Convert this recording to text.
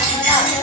请注意